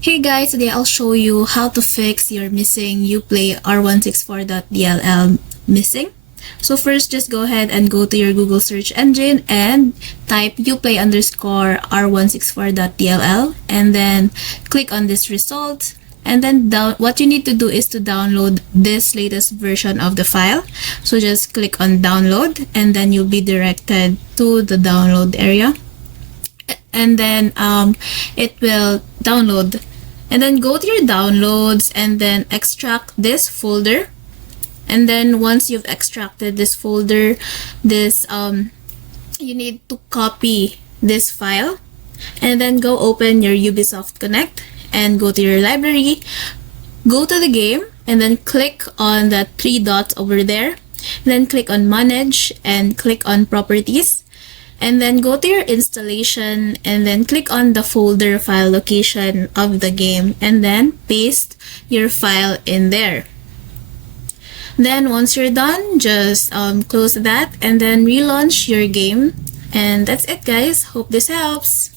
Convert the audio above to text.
Hey guys, today I'll show you how to fix your missing UPlay r164.dll missing. So first, just go ahead and go to your Google search engine and type UPlay underscore r164.dll and then click on this result. And then what you need to do is to download this latest version of the file. So just click on download and then you'll be directed to the download area. And then it will download, and then go to your downloads and then extract this folder. And then once you've extracted this folder, you need to copy this file and then go open your Ubisoft Connect and go to your library, go to the game and then click on the three dots over there, and then click on manage and click on properties. And then go to your installation and then click on the folder file location of the game and then paste your file in there. Then once you're done, just close that and then relaunch your game. And that's it guys. Hope this helps.